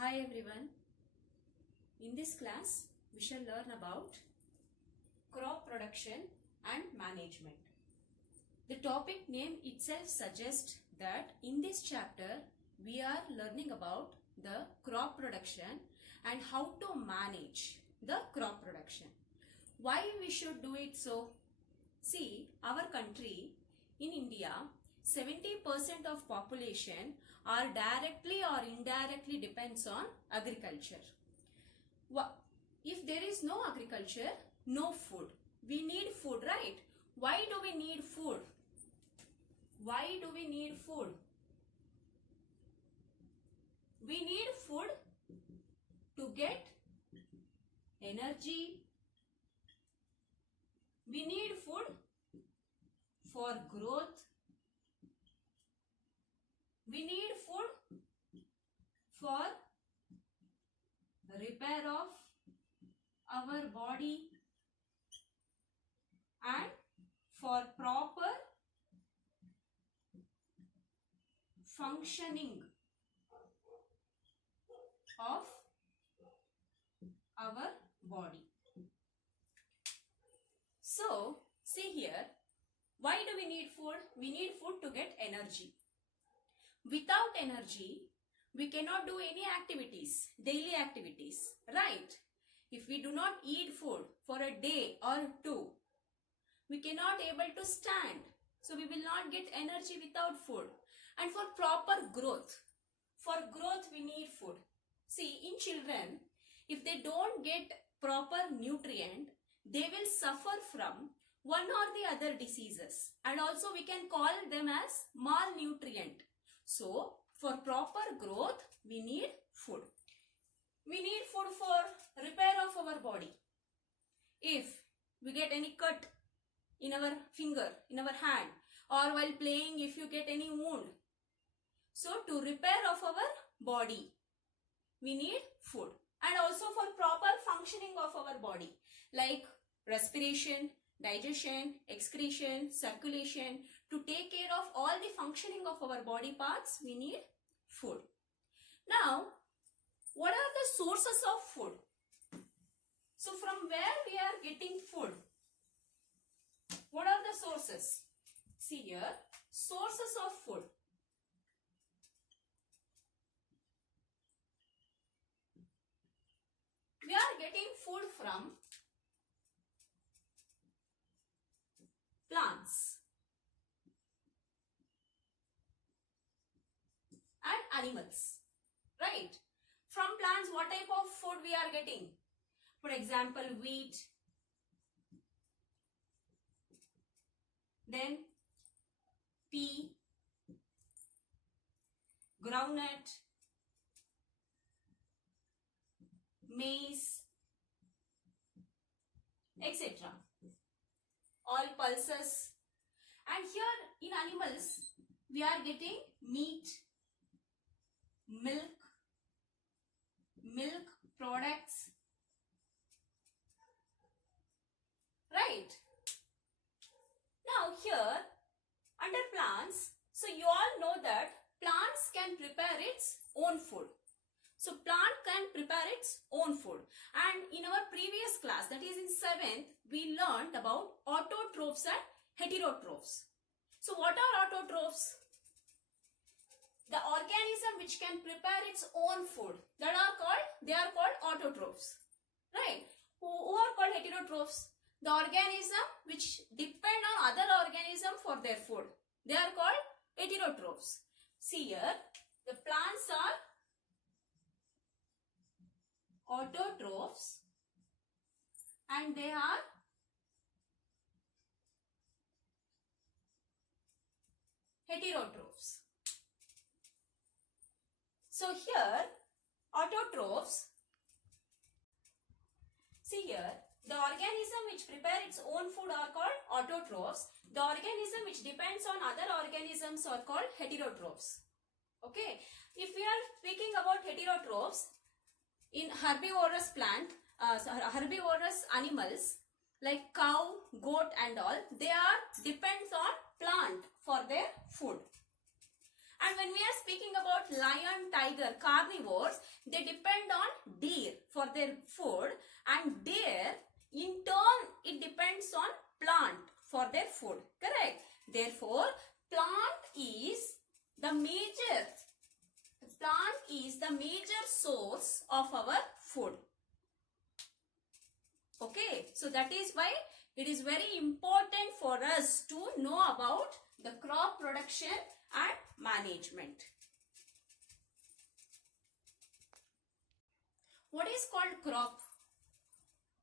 Hi everyone. In this class, we shall learn about crop production and management. The topic name itself suggests that in this chapter, we are learning about the crop production and how to manage the crop production. Why we should do it so? See, our country in India, 70% of population are directly or indirectly depends on agriculture. If there is no agriculture, no food. We need food, right? Why do we need food? Why do we need food? We need food to get energy. We need food for growth. We need food for repair of our body and for proper functioning of our body. So, see here, why do we need food? We need food to get energy. Without energy, we cannot do any activities, daily activities, right? If we do not eat food for a day or two, we cannot able to stand. So we will not get energy without food. And for proper growth, we need food. See, in children, if they don't get proper nutrient, they will suffer from one or the other diseases. And also we can call them as malnutrient. So, for proper growth, we need food. We need food for repair of our body. If we get any cut in our finger, in our hand, or while playing, if you get any wound. So, to repair of our body, we need food. And also for proper functioning of our body, like respiration, digestion, excretion, circulation. To take care of all the functioning of our body parts, we need food. Now, what are the sources of food? So, from where we are getting food? What are the sources? See here, sources of food. We are getting food from plants and animals, right? From plants, what type of food we are getting? For example, wheat, then pea, groundnut, maize, etc. All pulses. And here in animals, we are getting meat, milk products, right? Now here, under plants, so you all know that plants can prepare its own food. So plant can prepare its own food. And in our previous class, that is in 7th, we learned about autotrophs and heterotrophs. So what are autotrophs? The organism which can prepare its own food, they are called autotrophs, right? Who are called heterotrophs? The organism which depend on other organism for their food, they are called heterotrophs. See here, the plants are autotrophs and they are heterotrophs. So here, autotrophs, see here, the organism which prepare its own food are called autotrophs. The organism which depends on other organisms are called heterotrophs. Okay, if we are speaking about heterotrophs, in herbivorous herbivorous animals like cow, goat and all, they are depends on plant for their food. And when we are speaking about lion, tiger, carnivores, they depend on deer for their food, and deer in turn it depends on plant for their food. Correct? Therefore, plant is the major source of our food. Okay, so that is why it is very important for us to know about the crop production and management. What is called crop?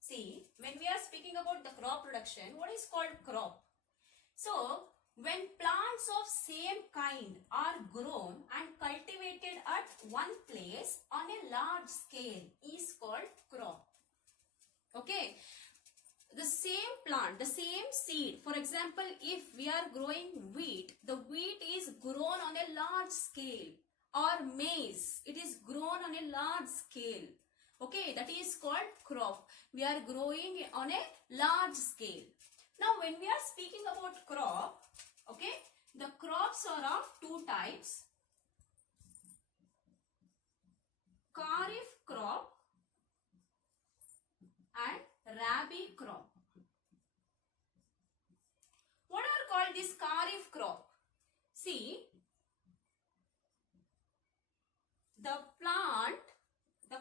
See, when we are speaking about the crop production, what is called crop? So, when plants of same kind are grown and cultivated at one place on a large scale is called crop. Okay, the same plant, the same seed. For example, if we are growing wheat, the wheat is grown on a large scale, or maize, it is grown on a large scale. Okay, that is called crop. We are growing on a large scale. Now, when we are speaking about crop, okay, the crops are of two types. Kharif crop and Rabi crop. What are called this Kharif crop? See, the plant, the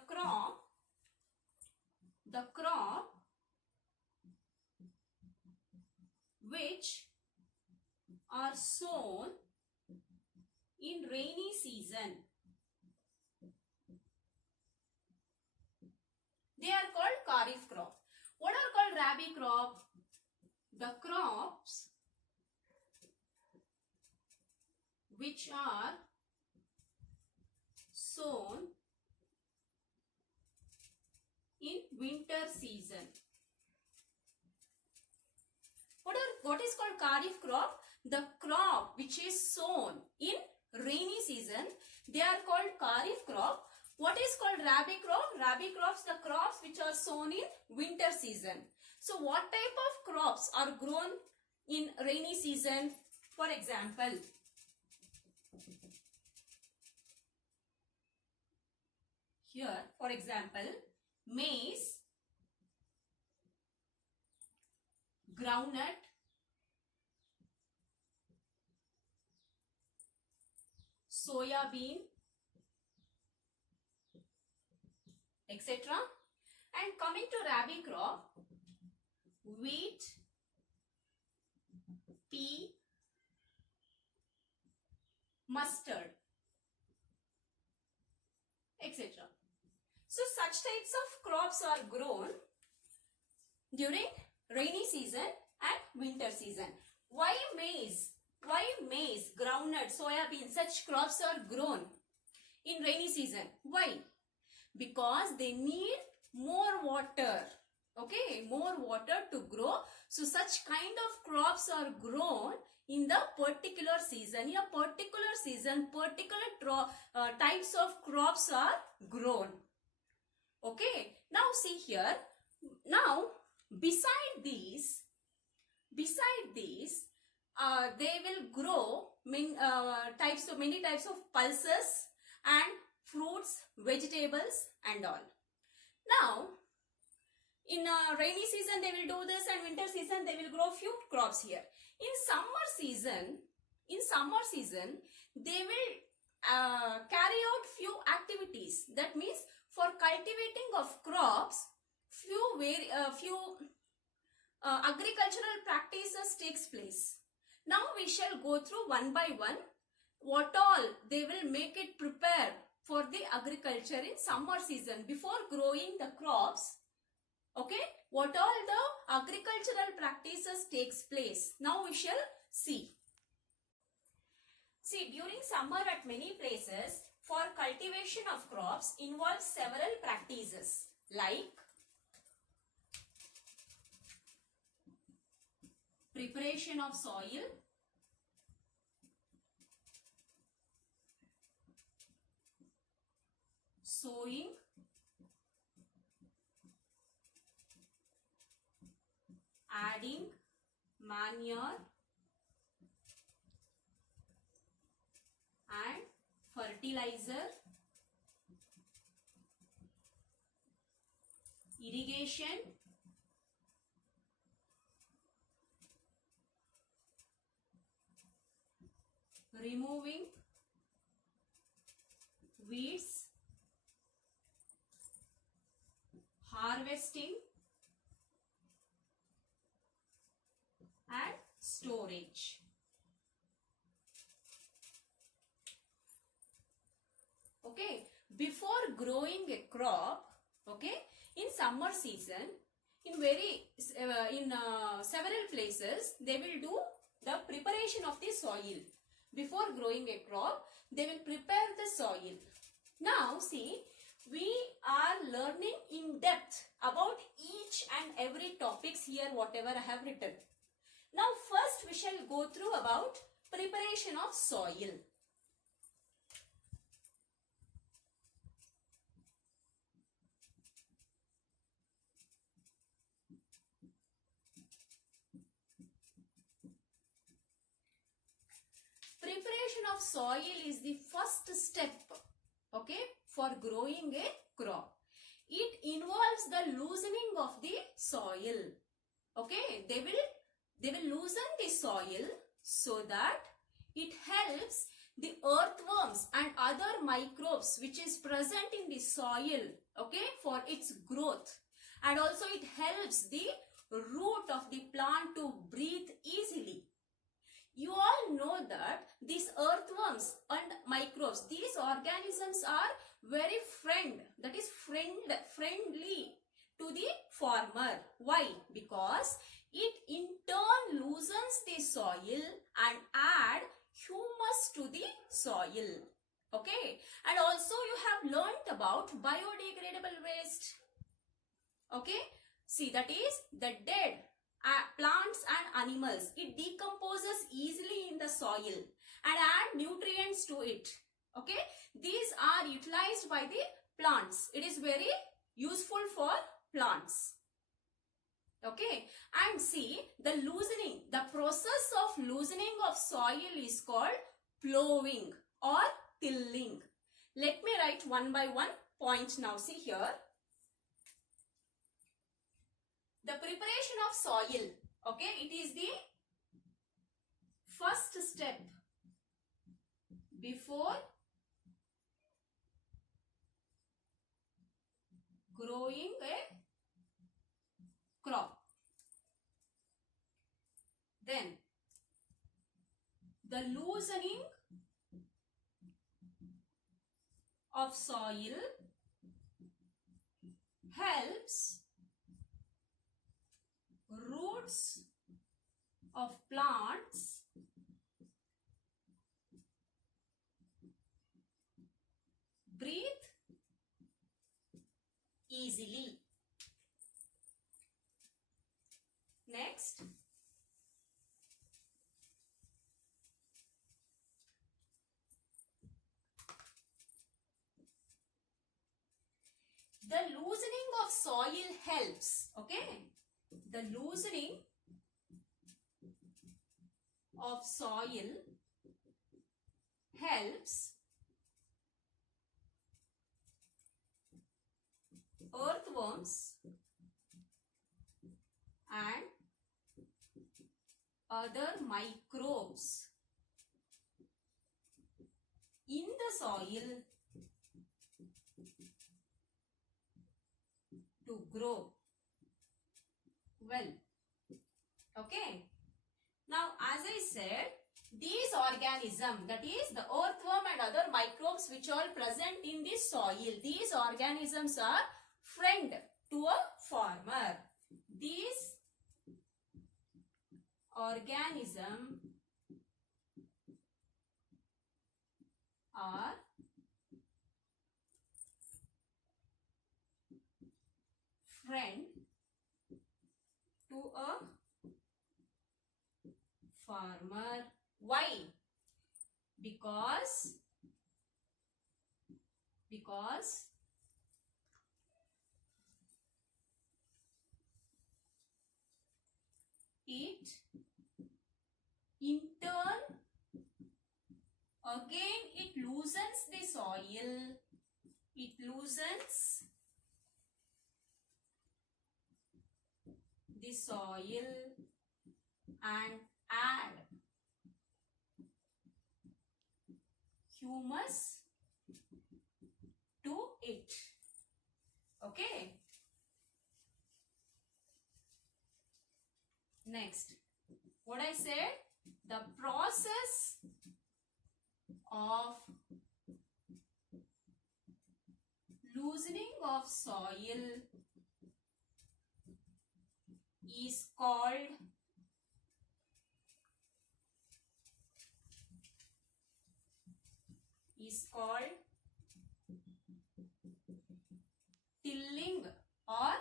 crop which are sown in rainy season, they are called Kharif crop. What are called Rabi crop? The crops which are sown in winter season. What is called Kharif crop? The crop which is sown in rainy season, they are called Kharif crop. What is called Rabi crop? Rabi crops, the crops which are sown in winter season. So what type of crops are grown in rainy season? For example, here, for example, maize, groundnut, soya bean, etc. And coming to Rabi crop, wheat, pea, mustard, etc. So such types of crops are grown during rainy season and winter season. Why maize? Why maize, groundnut, soya bean, such crops are grown in rainy season? Why? Because they need more water. Okay, more water to grow. So such kind of crops are grown in the particular season. In a particular season, particular types of crops are grown. Okay, now see here. Now, beside these, they will grow many types of pulses and fruits, vegetables and all. Now, in rainy season they will do this, and winter season they will grow few crops here. In summer season they will carry out few activities. That means for cultivating of crops, few agricultural practices takes place. Now we shall go through one by one what all they will make it prepare for the agriculture in summer season before growing the crops. Okay, what all the agricultural practices takes place. Now we shall see. See, during summer at many places, for cultivation of crops involves several practices like preparation of soil, sowing, adding manure and fertilizer, irrigation, removing weeds, harvesting and storage. Okay, before growing a crop, okay, in summer season, in several places they will do the preparation of the soil. Before growing a crop, they will prepare the soil. Now see, we are learning in depth about each and every topics here, whatever I have written. Now first we shall go through about preparation of soil. Preparation of soil is the first step, okay, for growing a crop. It involves the loosening of the soil. Okay, they will loosen the soil so that it helps the earthworms and other microbes which is present in the soil, okay, for its growth. And also it helps the root of the plant to breathe easily. You all know that these earthworms and microbes, these organisms are very friendly to the farmer. Why? Because it in turn loosens the soil and add humus to the soil. Okay. And also you have learnt about biodegradable waste. Okay. See, that is the dead plants and animals. It decomposes easily in the soil and add nutrients to it. Okay. These are utilized by the plants. It is very useful for plants. Okay. And see, the process of loosening of soil is called plowing or tilling. Let me write one by one point now. See here. The preparation of soil, okay, it is the first step before growing a crop. Then the loosening of soil helps roots of plants breathe easily. Next, the loosening of soil helps, okay? The loosening of soil helps earthworms and other microbes in the soil to grow well. Okay. Now, as I said, these organisms, that is the earthworm and other microbes which are present in the soil, these organisms are friend to a farmer. These organisms are friend to a farmer. Why? Because it in turn Again, it loosens the soil. It loosens the soil and add humus to it. Okay. Next, what I said, the process of loosening of soil is called tilling or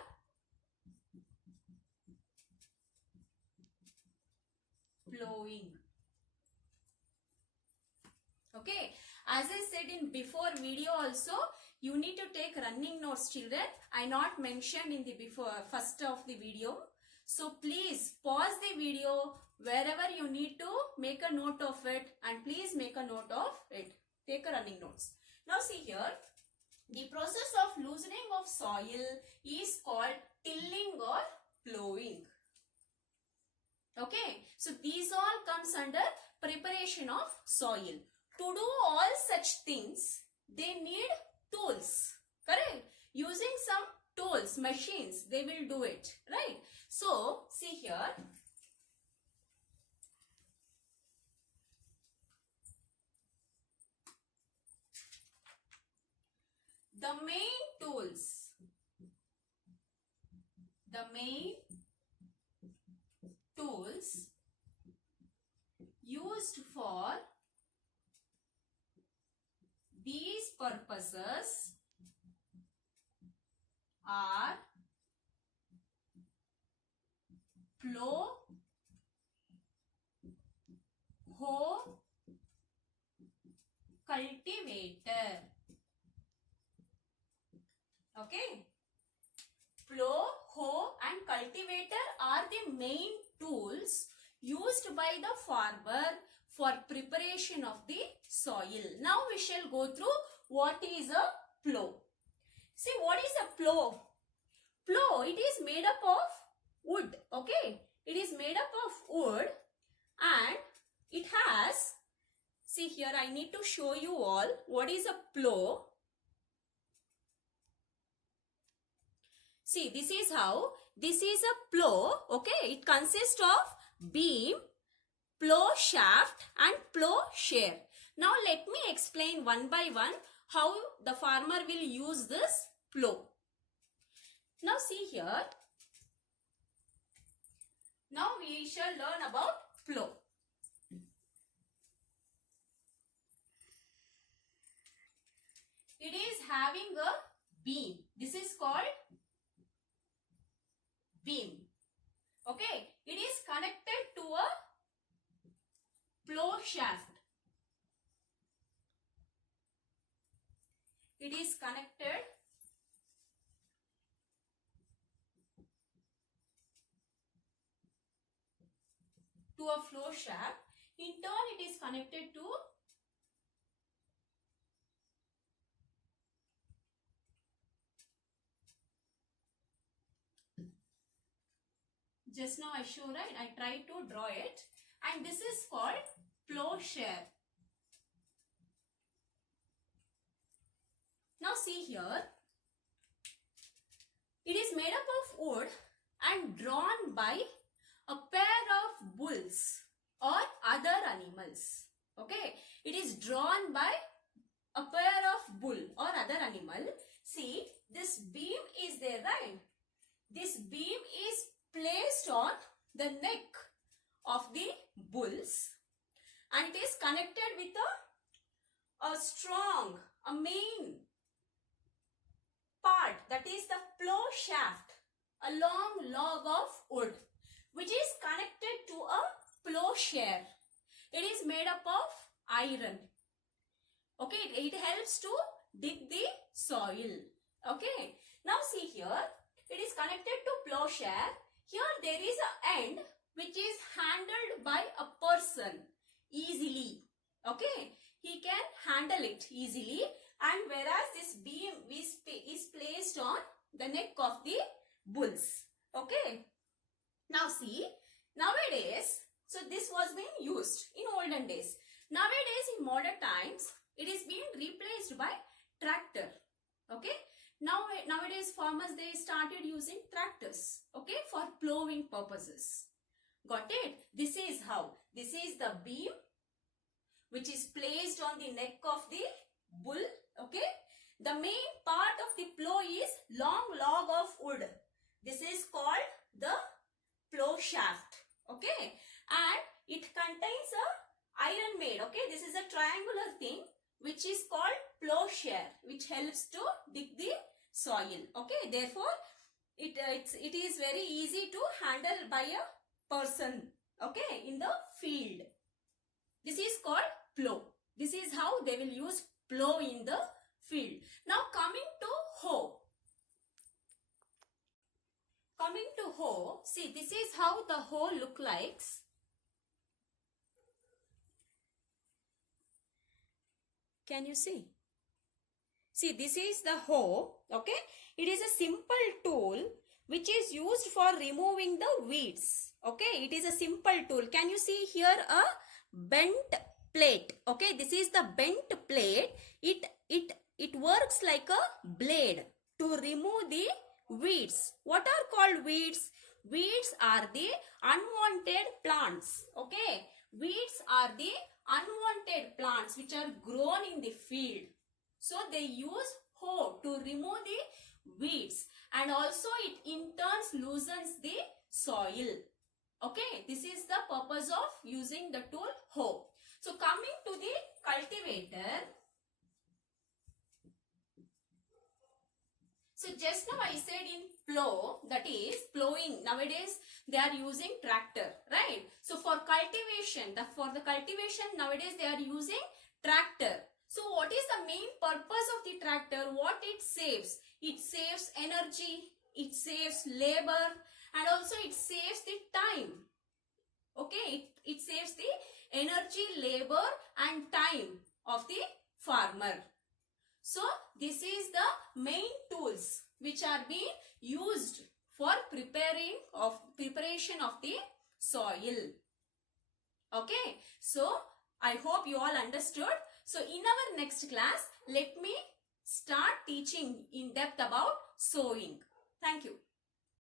plowing. Okay, as I said in before video also, you need to take running notes, children. I not mentioned in the before first of the video. So please pause the video wherever you need to make a note of it, and please make a note of it. Take a running notes. Now see here, the process of loosening of soil is called tilling or plowing. Okay, so these all comes under preparation of soil. To do all such things, they need tools, correct? Using some tools, machines, they will do it, right? So, see here. The main tools used for these purposes are plow, hoe, cultivator. Okay. Plow, hoe and cultivator are the main tools used by the farmer for preparation of the soil. Now we shall go through what is a plow. See, what is a plow? Plow, it is made up of wood. Okay. It is made up of wood and it has, see here, I need to show you all what is a plow. See, this is how, this is a plow, okay. It consists of beam, plow shaft and plow share. Now let me explain one by one how the farmer will use this plow. Now see here, now we shall learn about plow. It is having a beam. This is called beam. Okay, it is connected to a plow shaft. It is connected to a plow shaft. In turn, it is connected to just now I show, right? I try to draw it, and this is called plow share. Now see here, it is made up of wood and drawn by a pair of bulls or other animals. Okay, it is drawn by a pair of bull or other animal. See, this beam is there, right? This beam is placed on the neck of the bulls and it is connected with a strong, a main part, that is the plow shaft, a long log of wood which is connected to a plow share. It is made up of iron. Okay, it helps to dig the soil. Okay, now see here, it is connected to plow share. Here there is an end which is handled by a person easily. Okay, he can handle it easily, and whereas this beam is placed on the neck of the bulls. Okay. Now see, nowadays, so this was being used in olden days. Nowadays, in modern times, it is being replaced by tractor. Okay. Nowadays, farmers, they started using tractors. Okay, for plowing purposes. Got it? This is how. This is the beam which is placed on the neck of the bull. Okay. The main part of the plow is long log of wood. This is called the plow shaft. Okay. And it contains a iron made. Okay. This is a triangular thing which is called plowshare, which helps to dig the soil. Okay. Therefore, it is very easy to handle by a person. Okay. In the field. This is called plow. This is how they will use plow in the field. Now coming to hoe. Coming to hoe, see, this is how the hoe look like. Can you see? See, this is the hoe. Okay. It is a simple tool which is used for removing the weeds. Okay. It is a simple tool. Can you see here a bent plate? Okay. This is the bent plate. It works like a blade to remove the weeds. What are called weeds? Weeds are the unwanted plants. Okay. Weeds are the unwanted plants which are grown in the field. So they use hoe to remove the weeds, and also it in turn loosens the soil. Okay. This is the purpose of using the tool hoe. So coming to the cultivator. So just now I said in plow, that is plowing. Nowadays they are using tractor, right? So for cultivation, nowadays they are using tractor. So what is the main purpose of the tractor? What it saves? It saves energy, it saves labor, and also it saves the time. Okay, it saves the energy, labor and time of the farmer. So this is the main tools which are being used for preparation of the soil. Okay. So I hope you all understood. So in our next class, let me start teaching in depth about sowing. Thank you.